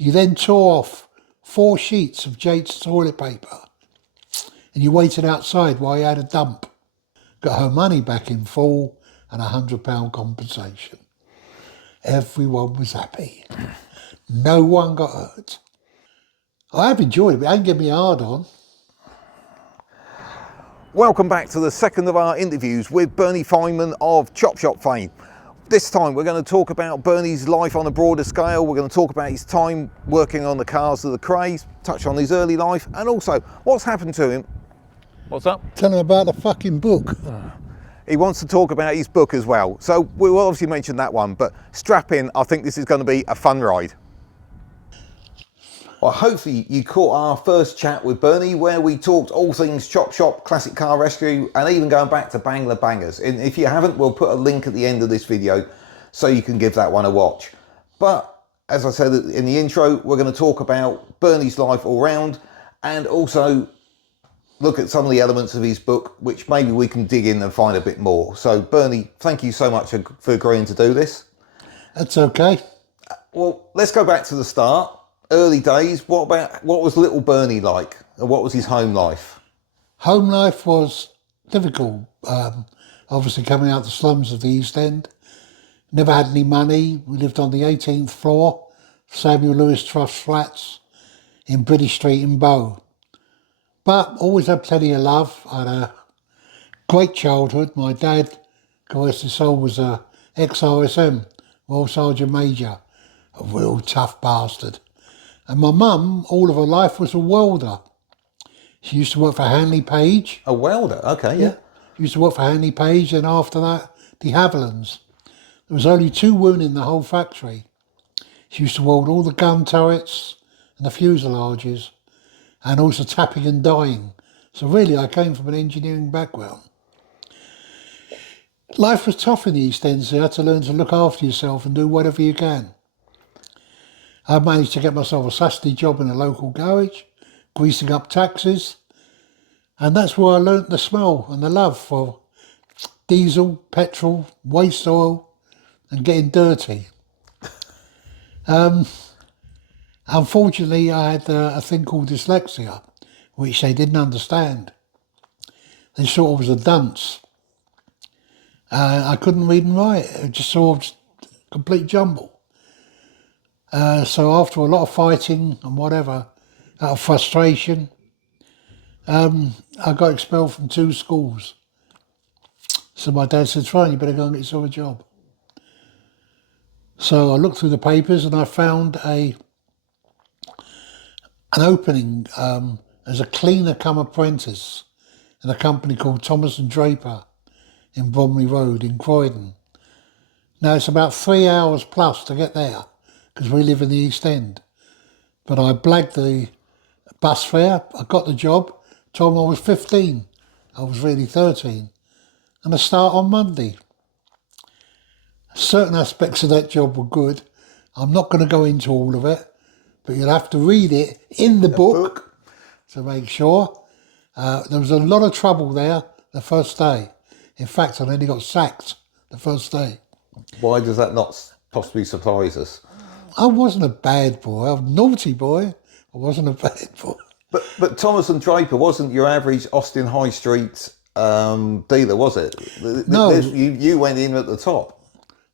You then tore off 4 sheets of Jade's toilet paper and you waited outside while you had a dump. Got her money back in full and £100 compensation. Everyone was happy. No one got hurt. I have enjoyed it, but it ain't given me a hard on. Welcome back to the second of our interviews with Bernie Fineman of Chop Shop fame. This time we're going to talk about Bernie's life on a broader scale. We're going to talk about his time working on the cars of the Krays, touch on his early life, and also what's happened to him. What's up? Tell him about the fucking book. He wants to talk about his book as well. So we'll obviously mention that one, but strap in, I think this is going to be a fun ride. Well, hopefully you caught our first chat with Bernie where we talked all things Chop Shop, classic car rescue, and even going back to Bangla Bangers. And if you haven't, we'll put a link at the end of this video so you can give that one a watch. But as I said in the intro, we're going to talk about Bernie's life all round and also look at some of the elements of his book, which maybe we can dig in and find a bit more. So Bernie, thank you so much for agreeing to do this. That's okay. Well, let's go back to the start. Early days, what was little Bernie like? And what was his home life? Home life was difficult. Obviously coming out the slums of the East End. Never had any money. We lived on the 18th floor, Samuel Lewis Trust Flats in British Street in Bow. But always had plenty of love. I had a great childhood. My dad, God rest his soul, was a ex-RSM, Royal Sergeant Major, a real tough bastard. And my mum, all of her life, was a welder. She used to work for Hanley Page. A welder, okay, yeah. She used to work for Hanley Page, and after that, de Havillands. There was only 2 women in the whole factory. She used to weld all the gun turrets and the fuselages, and also tapping and dyeing. So really, I came from an engineering background. Life was tough in the East End, so you had to learn to look after yourself and do whatever you can. I managed to get myself a Saturday job in a local garage, greasing up taxis, and that's where I learnt the smell and the love for diesel, petrol, waste oil, and getting dirty. Unfortunately, I had a thing called dyslexia, which they didn't understand. They thought I was a dunce. I couldn't read and write. It just sort of complete jumble. So after a lot of fighting and whatever, out of frustration, I got expelled from 2 schools. So my dad said, fine, you better go and get yourself a job. So I looked through the papers and I found an opening as a cleaner come apprentice in a company called Thomas and Draper in Bromley Road in Croydon. Now it's about 3 hours plus to get there, because we live in the East End. But I blagged the bus fare, I got the job, told them I was 15. I was really 13. And I start on Monday. Certain aspects of that job were good. I'm not going to go into all of it, but you'll have to read it in the book to make sure. There was a lot of trouble there the first day. In fact, I nearly got sacked the first day. Why does that not possibly surprise us? I wasn't a bad boy. I was a naughty boy. I wasn't a bad boy. But Thomas and Draper wasn't your average Austin High Street dealer, was it? No. You went in at the top.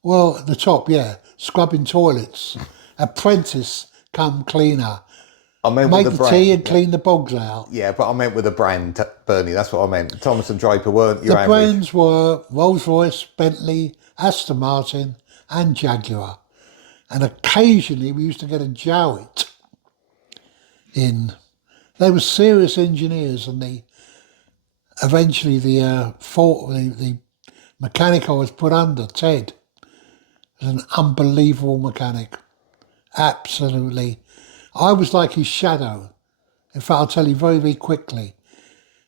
Well, at the top, yeah. Scrubbing toilets. Apprentice come cleaner. I meant Make with the the brand. tea and clean the bogs out. Yeah, but I meant with a brand, Bernie. That's what I meant. Thomas and Draper weren't your average. The brands were Rolls-Royce, Bentley, Aston Martin and Jaguar. And occasionally we used to get a Jowett in. They were serious engineers, and eventually the mechanic I was put under, Ted, was an unbelievable mechanic. Absolutely. I was like his shadow. In fact, I'll tell you very, very quickly.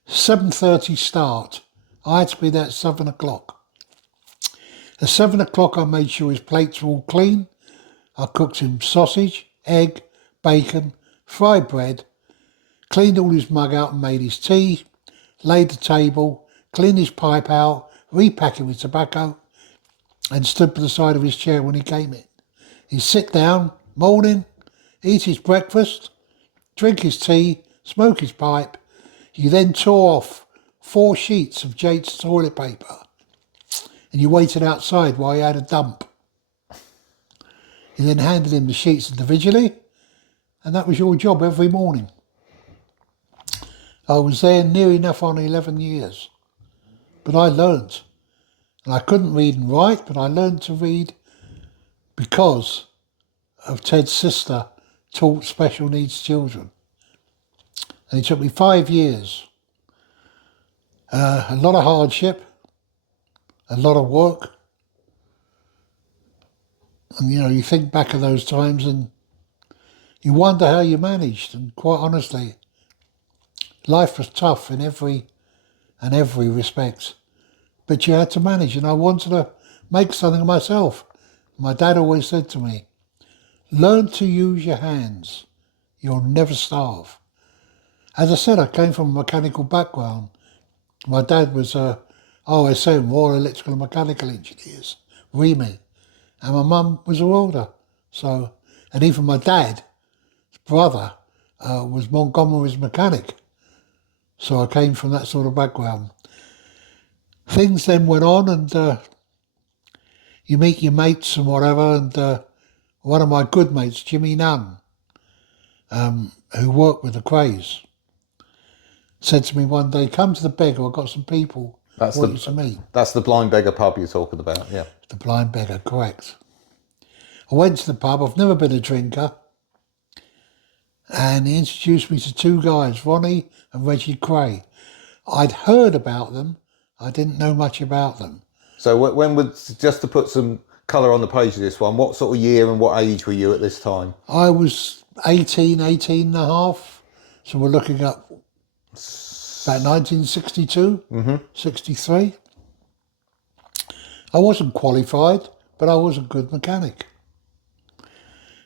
7:30 start. I had to be there at 7 o'clock. At 7 o'clock, I made sure his plates were all clean. I cooked him sausage, egg, bacon, fried bread, cleaned all his mug out and made his tea, laid the table, cleaned his pipe out, repacked him with tobacco, and stood by the side of his chair when he came in. He'd sit down, morning, eat his breakfast, drink his tea, smoke his pipe. You then tore off 4 sheets of Jade's toilet paper and you waited outside while he had a dump. You then handed him the sheets individually, and that was your job every morning. I was there near enough on 11 years, but I learnt. And I couldn't read and write, but I learned to read because of Ted's sister taught special needs children. And it took me 5 years. A lot of hardship, a lot of work. And you think back of those times and you wonder how you managed. And quite honestly, life was tough in every respect. But you had to manage, and I wanted to make something of myself. My dad always said to me, learn to use your hands. You'll never starve. As I said, I came from a mechanical background. My dad was RSM, Royal Electrical and Mechanical Engineers, REME. And my mum was a welder. So, and even my dad's brother was Montgomery's mechanic. So I came from that sort of background. Things then went on, and you meet your mates and whatever, and one of my good mates, Jimmy Nunn, who worked with the Krays, said to me one day, come to the Beggar, I've got some people want you to meet. That's the Blind Beggar pub you're talking about, yeah. The Blind Beggar, correct. I went to the pub, I've never been a drinker, and he introduced me to 2 guys, Ronnie and Reggie Kray. I'd heard about them, I didn't know much about them. So when was, just to put some colour on the page of this one, what sort of year and what age were you at this time? I was 18 and a half, so we're looking at about 1962, 63. I wasn't qualified, but I was a good mechanic.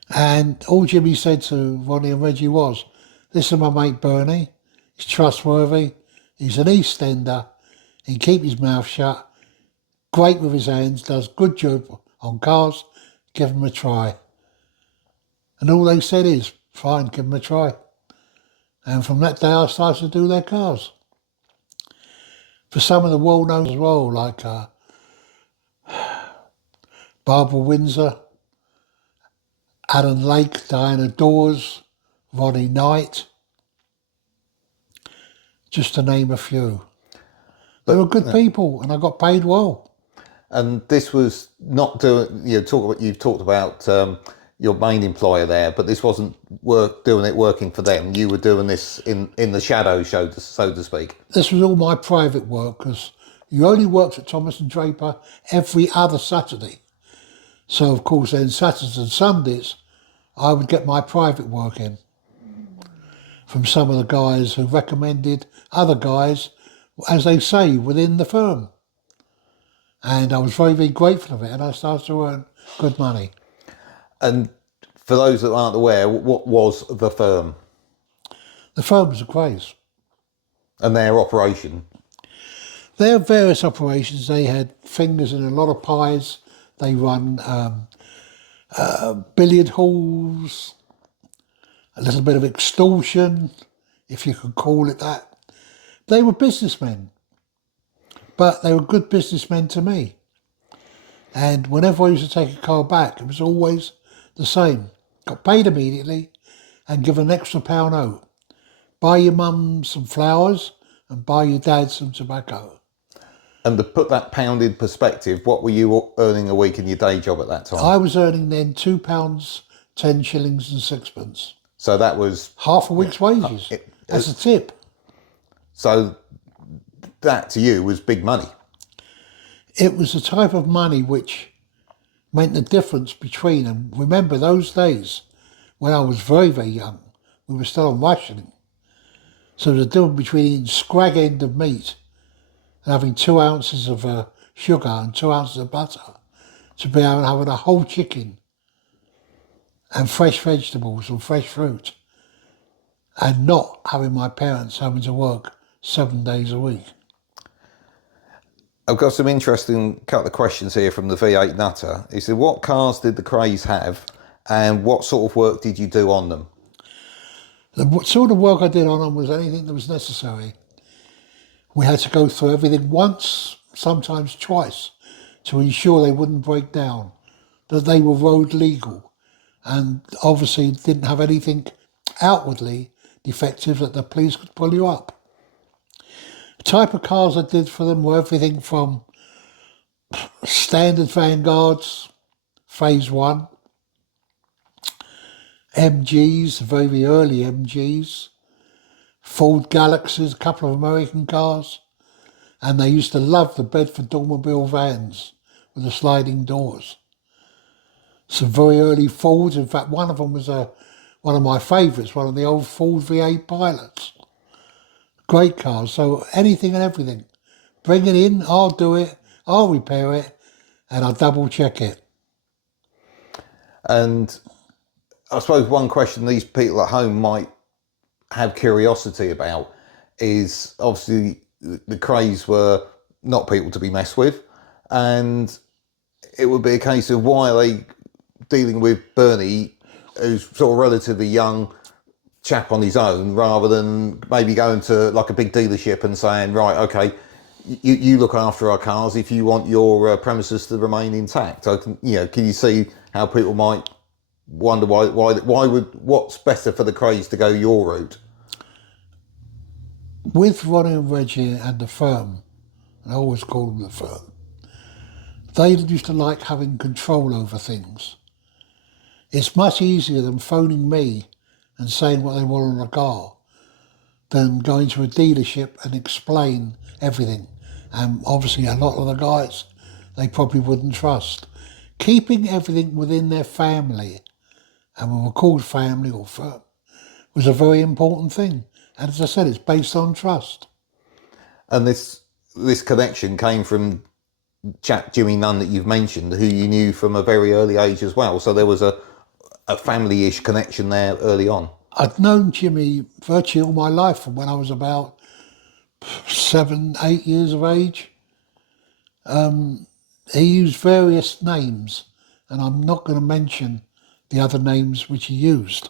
And all Jimmy said to Ronnie and Reggie was, this is my mate Bernie, he's trustworthy, he's an East Ender, he can keep his mouth shut, great with his hands, does good job on cars, give him a try. And all they said is, fine, give him a try. And from that day I started to do their cars. For some of the well-known as well, like Barbara Windsor, Alan Lake, Diana Dawes, Ronnie Knight, just to name a few. They were good people, and I got paid well. And this was not doing, you've talked about your main employer there, but this wasn't working for them. You were doing this in the shadows, so to speak. This was all my private work, because you only worked at Thomas and Draper every other Saturday. So, of course, then Saturdays and Sundays, I would get my private work in from some of the guys who recommended other guys, as they say, within the firm. And I was very, very grateful of it, and I started to earn good money. And for those that aren't aware, what was the firm? The firm was the Krays. And their operation? They had various operations. They had fingers in a lot of pies. They run billiard halls, a little bit of extortion, if you could call it that. They were businessmen, but they were good businessmen to me. And whenever I used to take a car back, it was always the same. Got paid immediately and given an extra £1 note. Buy your mum some flowers and buy your dad some tobacco. And to put that pound in perspective, what were you earning a week in your day job at that time? I was earning then £2, 10 shillings and sixpence. So that was... half a week's wages as a tip. So that to you was big money. It was the type of money which meant the difference between them. Remember those days when I was very, very young, we were still on rationing. So the difference between eating scrag end of meat and having 2 ounces of sugar and 2 ounces of butter to be able to have a whole chicken and fresh vegetables and fresh fruit and not having my parents having to work 7 days a week. I've got some interesting couple of questions here from the V8 Nutter. He said, what cars did the Krays have And what sort of work did you do on them? The sort of work I did on them was anything that was necessary. We had to go through everything once, sometimes twice, to ensure they wouldn't break down, that they were road legal, and obviously didn't have anything outwardly defective that the police could pull you up. The type of cars I did for them were everything from standard Vanguards, Phase 1, MGs, very early MGs, Ford Galaxies, a couple of American cars, and they used to love the Bedford Automobile vans with the sliding doors. Some very early Fords. In fact, one of them was one of my favourites, one of the old Ford V8 Pilots. Great cars. So anything and everything. Bring it in, I'll do it, I'll repair it, and I'll double check it. And I suppose one question these people at home might have curiosity about is obviously the Krays were not people to be messed with, and it would be a case of why are they dealing with Bernie, who's sort of relatively young chap on his own, rather than maybe going to like a big dealership and saying, right, okay, you look after our cars if you want your premises to remain intact. So can you see how people might wonder what's better for the Krays to go your route? With Ronnie and Reggie and the firm, and I always call them the firm, they used to like having control over things. It's much easier than phoning me and saying what they want on a car than going to a dealership and explain everything. And obviously a lot of the guys they probably wouldn't trust. Keeping everything within their family, and we were called family or firm, was a very important thing. And as I said, it's based on trust. And this connection came from chap Jimmy Nunn that you've mentioned, who you knew from a very early age as well. So there was a family-ish connection there early on. I'd known Jimmy virtually all my life from when I was about 7, 8 years of age. He used various names, and I'm not going to mention the other names which he used.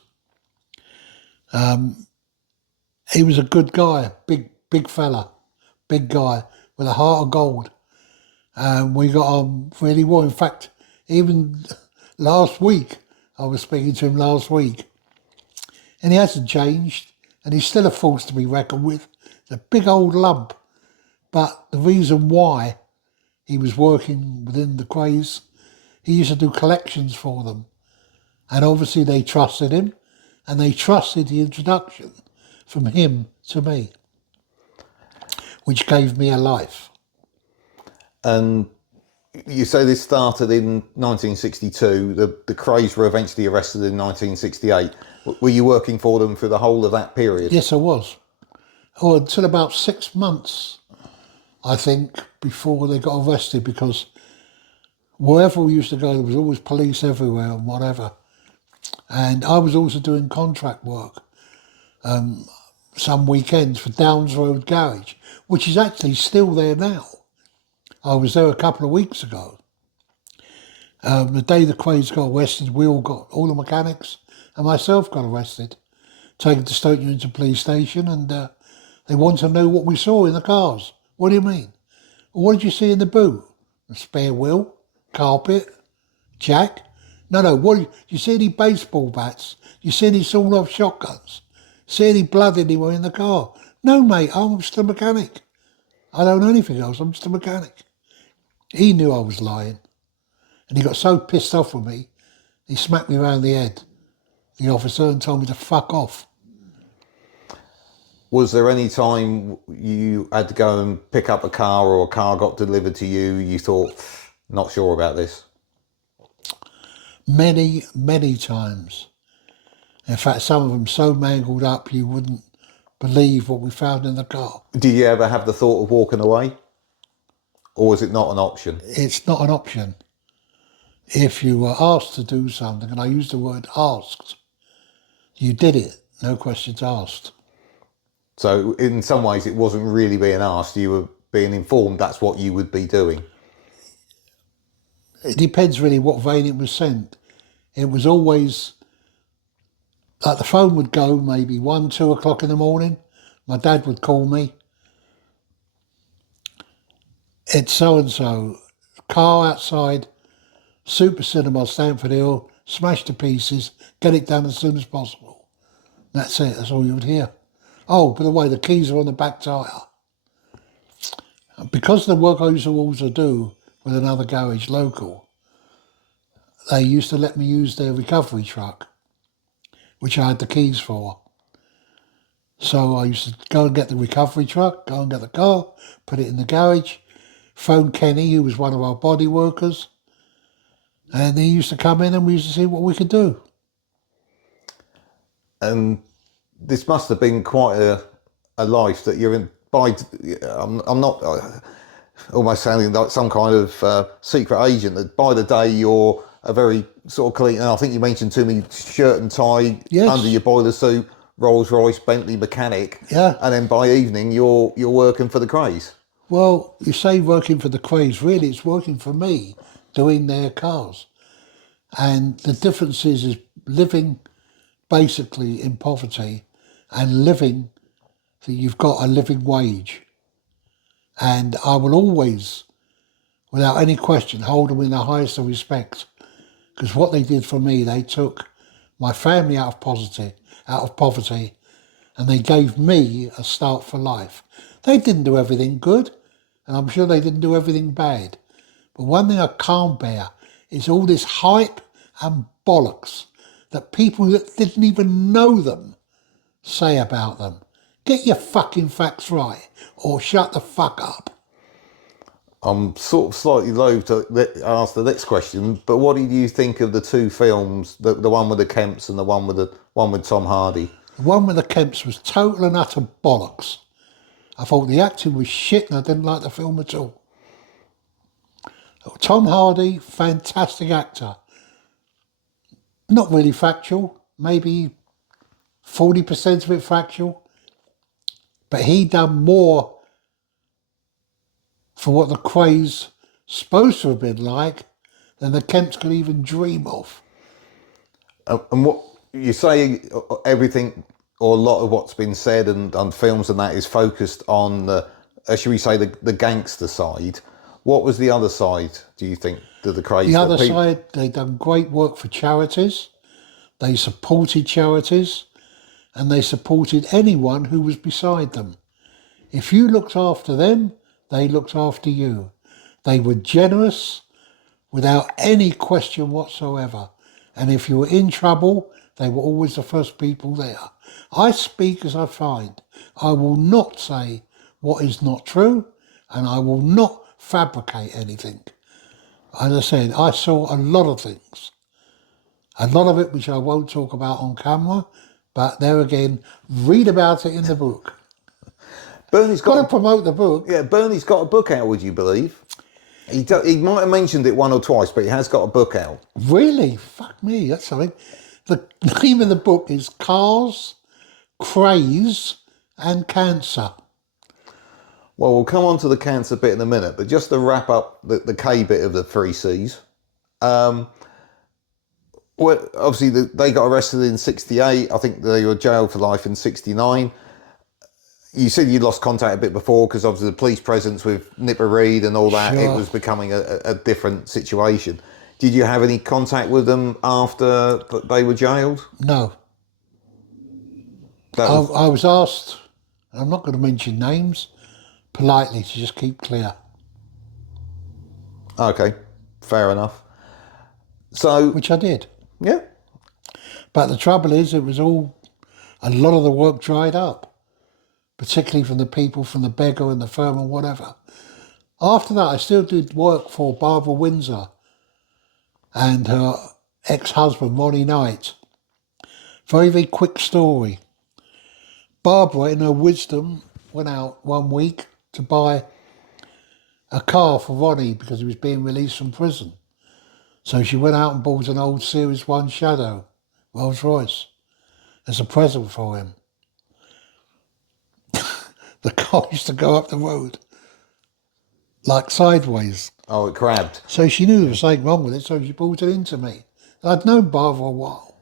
He was a good guy, big fella, big guy with a heart of gold. We got on really well. In fact, even last week, I was speaking to him last week, and he hasn't changed, and he's still a force to be reckoned with. It's a big old lump, but the reason why he was working within the Krays, he used to do collections for them, and obviously they trusted him, and they trusted the introduction from him to me, which gave me a life. And you say this started in 1962. The Krays were eventually arrested in 1968. Were you working for them for the whole of that period? Yes, I was. Oh, until about 6 months, I think, before they got arrested, because wherever we used to go, there was always police everywhere and whatever. And I was also doing contract work, some weekends for Downs Road Garage, which is actually still there now. I was there a couple of weeks ago. The day the Krays got arrested, we all the mechanics and myself got arrested, taken to Stoke Newington Police Station, and they wanted to know what we saw in the cars. What do you mean? Well, what did you see in the boot? A spare wheel, carpet, jack? No, what you see any baseball bats? You see any sawn-off shotguns? See any blood anywhere in the car? No, mate, I'm just a mechanic. I don't know anything else, I'm just a mechanic. He knew I was lying, and he got so pissed off with me, he smacked me around the head, the officer, and told me to fuck off. Was there any time you had to go and pick up a car, or a car got delivered to you, you thought, not sure about this? Many, many times. In fact, some of them so mangled up you wouldn't believe what we found in the car. Did you ever have the thought of walking away? Or was it not an option? It's not an option. If you were asked to do something, and I use the word asked, you did it, no questions asked. So in some ways it wasn't really being asked, you were being informed that's what you would be doing. It depends really what vein it was sent. it was always like the phone would go maybe 1, 2 o'clock in the morning. My dad would call me. It's so-and-so, car outside, Super Cinema, Stamford Hill, smashed to pieces, get it done as soon as possible. That's it, that's all you would hear. Oh, by the way, the keys are on the back tyre. Because of the work I used to also do with another garage local, they used to let me use their recovery truck, which I had the keys for. So I used to go and get the recovery truck, go and get the car, put it in the garage, phone Kenny, who was one of our body workers, and he used to come in and we used to see what we could do. And this must have been quite a life that you're in. I'm not almost sounding like some kind of secret agent, that by the day you're a very sort of clean, and I think you mentioned to me, shirt and tie, Yes. under your boiler suit, Rolls Royce, Bentley mechanic, Yeah. and then by evening you're working for the Krays. Well, you say working for the Krays, really it's working for me, doing their cars. And the difference is living basically in poverty and living that you've got a living wage. And I will always, without any question, hold them in the highest of respect. Because what they did for me, they took my family out of poverty, and they gave me a start for life. They didn't do everything good, and I'm sure they didn't do everything bad. But one thing I can't bear is all this hype and bollocks that people that didn't even know them say about them. Get your fucking facts right, or shut the fuck up. I'm sort of slightly loath to ask the next question, but what did you think of the two films, the one with the Kemps and the one with Tom Hardy? The one with the Kemps was total and utter bollocks. I thought the acting was shit and I didn't like the film at all. Tom Hardy, fantastic actor. Not really factual, maybe 40% of it factual. But he done more for what the Krays supposed to have been like than the Kemps could even dream of. And what you say, everything or a lot of what's been said and films and that is focused on should we say the gangster side. What was the other side, do you think, to the Krays? The other side, they done great work for charities. They supported charities and they supported anyone who was beside them. If you looked after them, they looked after you. They were generous without any question whatsoever. And if you were in trouble, they were always the first people there. I speak as I find. I will not say what is not true, and I will not fabricate anything. As I said, I saw a lot of things. A lot of it which I won't talk about on camera, but there again, read about it in the book. Bernie's got to promote the book. Yeah, Bernie's got a book out, would you believe? He might have mentioned it one or twice, but he has got a book out. Really? Fuck me, that's something. The name of the book is Cars, Krays and Cancer. Well, we'll come on to the cancer bit in a minute, but just to wrap up the K bit of the 3 Cs. Well, obviously, they got arrested in 68. I think they were jailed for life in 69. You said you lost contact a bit before because obviously the police presence with Nipper Reid and all that, Sure. It was becoming a different situation. Did you have any contact with them after they were jailed? No. I was asked, and I'm not going to mention names, politely to just keep clear. Okay, fair enough. So, Which I did. yeah. But the trouble is, it was all, a lot of the work dried up, particularly from the people from the beggar and the firm and whatever. After that, I still did work for Barbara Windsor and her ex-husband, Ronnie Knight. Very, very quick story. Barbara, in her wisdom, went out one week to buy a car for Ronnie because he was being released from prison. So she went out and bought an old Series 1 Shadow, Rolls Royce, as a present for him. The car used to go up the road, like sideways. Oh, it crabbed. So she knew there was something wrong with it, so she brought it into me. I'd known Bar for a while.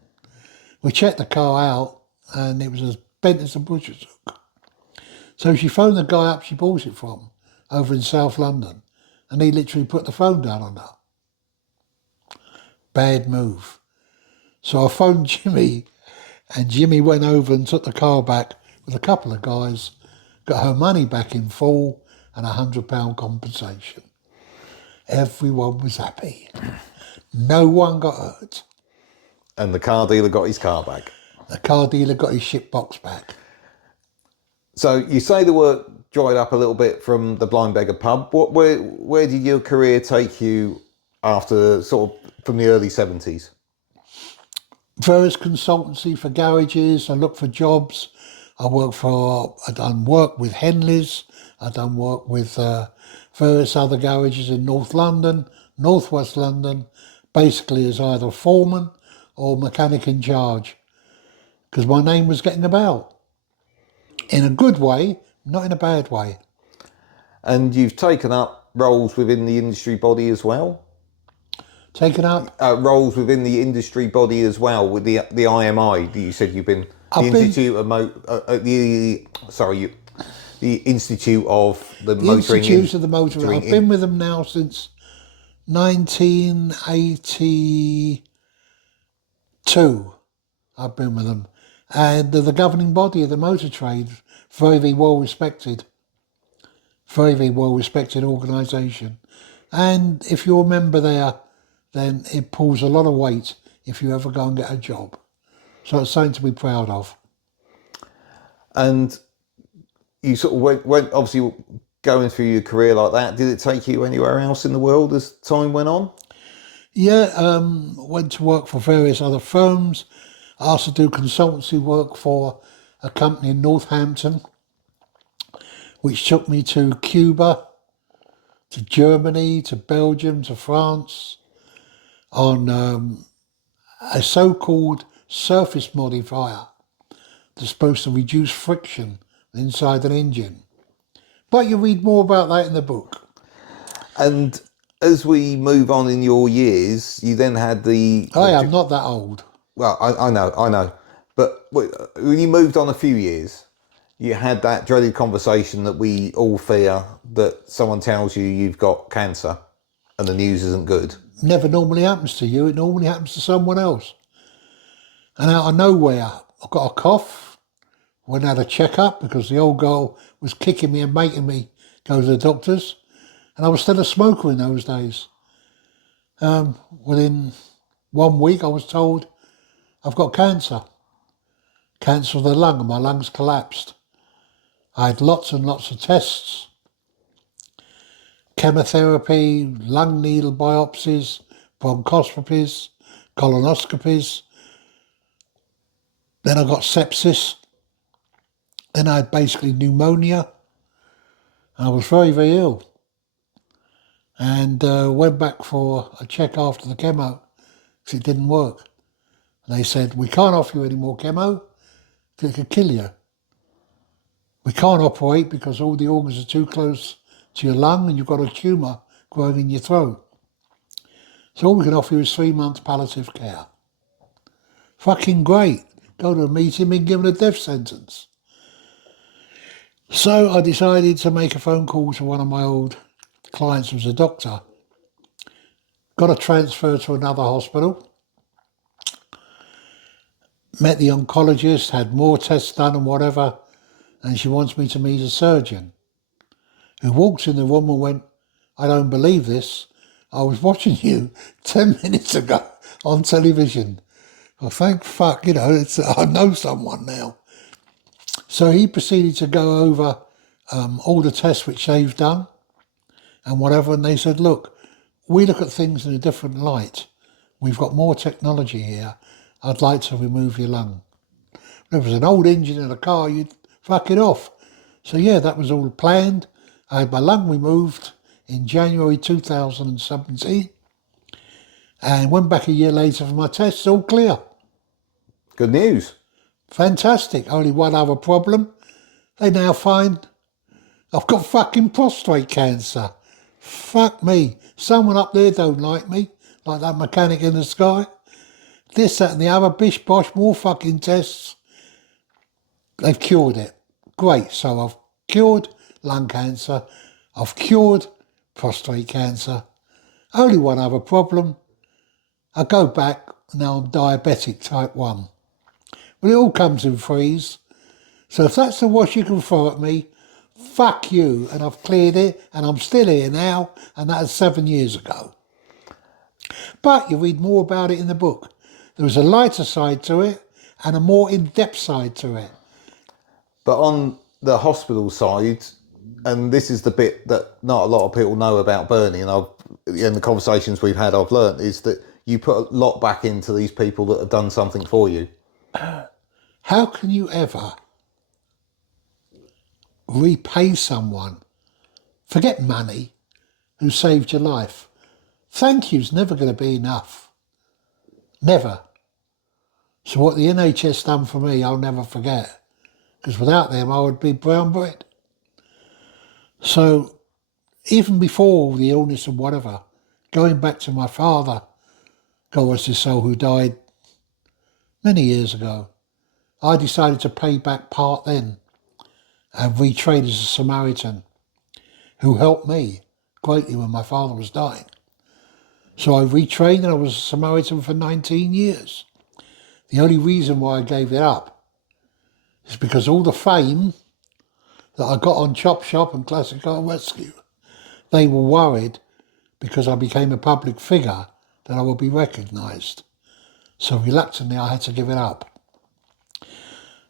We checked the car out and it was as bent as a butcher's hook. So she phoned the guy up she bought it from over in South London and he literally put the phone down on her. Bad move. So I phoned Jimmy and Jimmy went over and took the car back with a couple of guys, got her money back in full and £100 compensation. Everyone was happy. No one got hurt. And the car dealer got his car back. The car dealer got his shit box back. So you say the work dried up a little bit from the Blind Beggar pub. Where did your career take you after sort of from the early 70s? Various consultancy for garages. I looked for jobs. I done work with Henleys. I done work with various other garages in North London, North West London, basically as either foreman or mechanic in charge, because my name was getting about. In a good way, not in a bad way. And you've taken up roles within the industry body as well? Taken up? Roles within the industry body as well, with the IMI that you said you've been... The Institute of the Motoring. I've been with them now since 1982. I've been with them. And they're the governing body of the motor trade. Very, very well respected. Very, very well respected organisation. And if you're a member there, then it pulls a lot of weight if you ever go and get a job. So it's something to be proud of. And you sort of went obviously going through your career like that. Did it take you anywhere else in the world as time went on? Yeah, went to work for various other firms. I also do consultancy work for a company in Northampton, which took me to Cuba, to Germany, to Belgium, to France, on a so-called surface modifier that's supposed to reduce friction inside an engine. But you read more about that in the book. And as we move on in your years, you then had I am not that old. Well, I know. But when you moved on a few years, you had that dreaded conversation that we all fear, that someone tells you you've got cancer and the news isn't good. Never normally happens to you. It normally happens to someone else. And out of nowhere, I got a cough, went and had a checkup because the old girl was kicking me and making me go to the doctors. And I was still a smoker in those days. Within 1 week, I was told I've got cancer. Cancer of the lung, and my lungs collapsed. I had lots and lots of tests. Chemotherapy, lung needle biopsies, bronchoscopies, colonoscopies. Then I got sepsis. Then I had basically pneumonia. I was very, very ill. And went back for a check after the chemo because it didn't work. And they said, we can't offer you any more chemo because it could kill you. We can't operate because all the organs are too close to your lung and you've got a tumour growing in your throat. So all we can offer you is 3 months palliative care. Fucking great. Go to a meeting and give them a death sentence. So I decided to make a phone call to one of my old clients who was a doctor. Got a transfer to another hospital. Met the oncologist, had more tests done and whatever, and she wants me to meet a surgeon who walked in the room and went, I don't believe this. I was watching you 10 minutes ago on television. Well, thank fuck, I know someone now. So he proceeded to go over all the tests which they've done and whatever, and they said, look, we look at things in a different light. We've got more technology here. I'd like to remove your lung. If there was an old engine in a car, you'd fuck it off. So yeah, that was all planned. I had my lung removed in January 2017 and went back a year later for my tests, all clear. Good news. Fantastic. Only one other problem. They now find I've got fucking prostate cancer. Fuck me. Someone up there don't like me, like that mechanic in the sky. this, that and the other, bish bosh, more fucking tests. They've cured it. Great. So I've cured lung cancer. I've cured prostate cancer. Only one other problem. I go back, now I'm diabetic type 1. Well, it all comes in threes. So if that's the wash you can throw at me, fuck you. And I've cleared it, and I'm still here now, and that was 7 years ago. But you read more about it in the book. There was a lighter side to it and a more in-depth side to it. But on the hospital side, and this is the bit that not a lot of people know about Bernie, and in the conversations we've had, I've learnt, is that you put a lot back into these people that have done something for you. How can you ever repay someone, forget money, who saved your life? Thank you's never going to be enough. Never. So what the NHS done for me, I'll never forget. Because without them, I would be brown bread. So even before the illness and whatever, going back to my father, God rest his soul, who died many years ago, I decided to pay back part then and retrain as a Samaritan who helped me greatly when my father was dying. So I retrained and I was a Samaritan for 19 years. The only reason why I gave it up is because all the fame that I got on Chop Shop and Classic Car Rescue, they were worried because I became a public figure that I would be recognised. So reluctantly I had to give it up.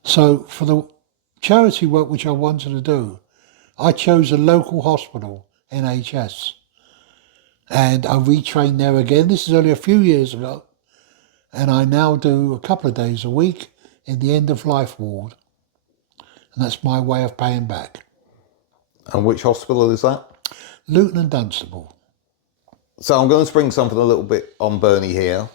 So for the charity work which I wanted to do, I chose a local hospital, NHS, and I retrained there again. This is only a few years ago, and I now do a couple of days a week in the end of life ward, and that's my way of paying back. And which hospital is that? Luton and Dunstable. So I'm going to spring something a little bit on Bernie here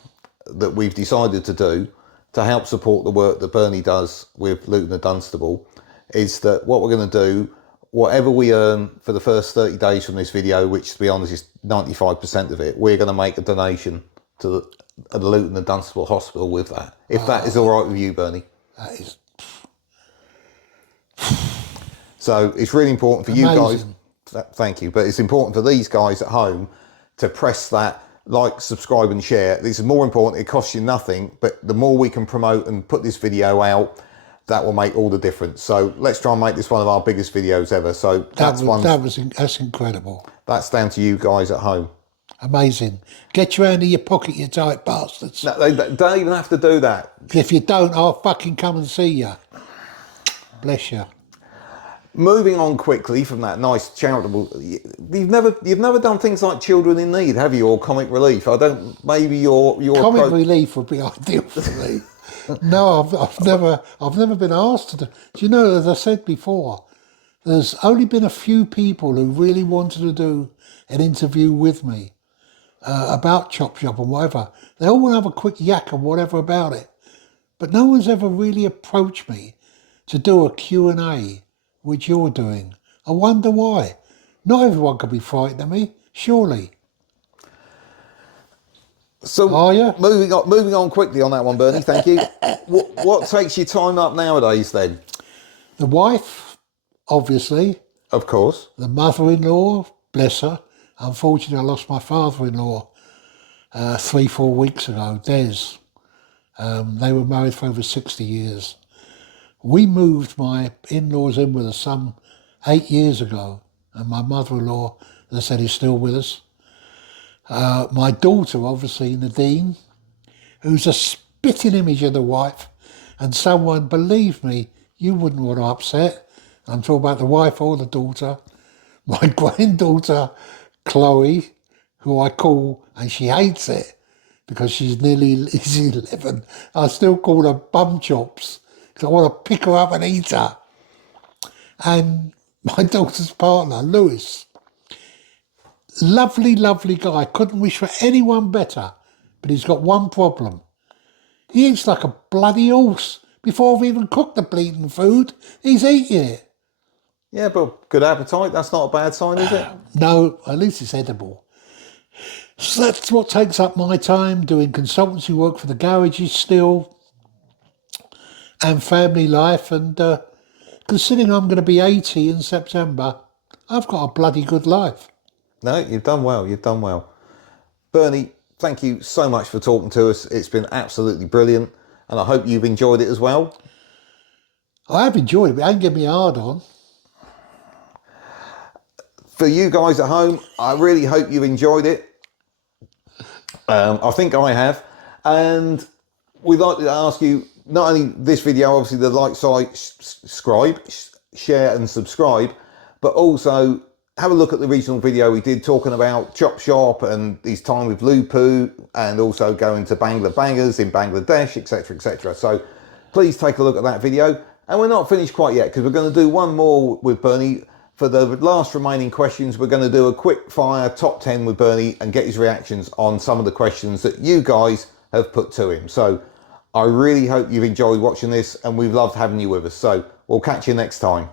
that we've decided to do to help support the work that Bernie does with Luton and Dunstable, is that what we're going to do, whatever we earn for the first 30 days from this video, which to be honest is 95% of it, we're going to make a donation to the Luton and Dunstable Hospital with that. If that is all right with you, Bernie. That is So it's really important for amazing. you guys. Thank you. But it's important for these guys at home to press that like, subscribe and share. This is more important. It costs you nothing, but the more we can promote and put this video out, that will make all the difference. So let's try and make this one of our biggest videos ever. So that's incredible. That's down to you guys at home. Amazing. Get your hand in your pocket, you tight bastards. No, they don't even have to do that. If you don't, I'll fucking come and see you. Bless you. Moving on quickly from that nice charitable, you've never done things like Children in Need, have you, or Comic Relief? I don't. Maybe your Comic Relief would be ideal for me. No, I've never been asked to do. Do you know, as I said before, there's only been a few people who really wanted to do an interview with me about Chop Shop and whatever. They all want to have a quick yak and whatever about it, but no one's ever really approached me to do a Q&A, which you're doing. I wonder why. Not everyone can be frightened of me, surely. So are you? Moving on quickly on that one, Bernie, thank you. What takes your time up nowadays then? The wife, obviously. Of course. The mother-in-law, bless her. Unfortunately, I lost my father-in-law 3-4 weeks ago, Des. They were married for over 60 years. We moved my in-laws in with us some 8 years ago, and my mother-in-law, as I said, is still with us. My daughter, obviously, Nadine, who's a spitting image of the wife, and someone, believe me, you wouldn't want to upset. I'm talking about the wife or the daughter. My granddaughter, Chloe, who I call, and she hates it because she's nearly 11, I still call her bum chops because I want to pick her up and eat her. And my daughter's partner, Lewis, lovely, lovely guy. Couldn't wish for anyone better. But he's got one problem. He eats like a bloody horse. Before I've even cooked the bleeding food, he's eating it. Yeah, but good appetite, that's not a bad sign, is it? No, at least it's edible. So that's what takes up my time, doing consultancy work for the garages still, and family life. And considering I'm going to be 80 in September, I've got a bloody good life. No, you've done well. You've done well. Bernie, thank you so much for talking to us. It's been absolutely brilliant, and I hope you've enjoyed it as well. I have enjoyed it, but it ain't given me hard on. For you guys at home, I really hope you've enjoyed it. I think I have. And we'd like to ask you, not only this video, obviously the like, subscribe, share and subscribe, but also have a look at the original video we did talking about Chop Shop and his time with Lupu, and also going to Bangla Bangers in Bangladesh, etc, etc. So please take a look at that video. And we're not finished quite yet, because we're going to do one more with Bernie. For the last remaining questions, we're going to do a quick fire top 10 with Bernie and get his reactions on some of the questions that you guys have put to him. So I really hope you've enjoyed watching this, and we've loved having you with us. So we'll catch you next time.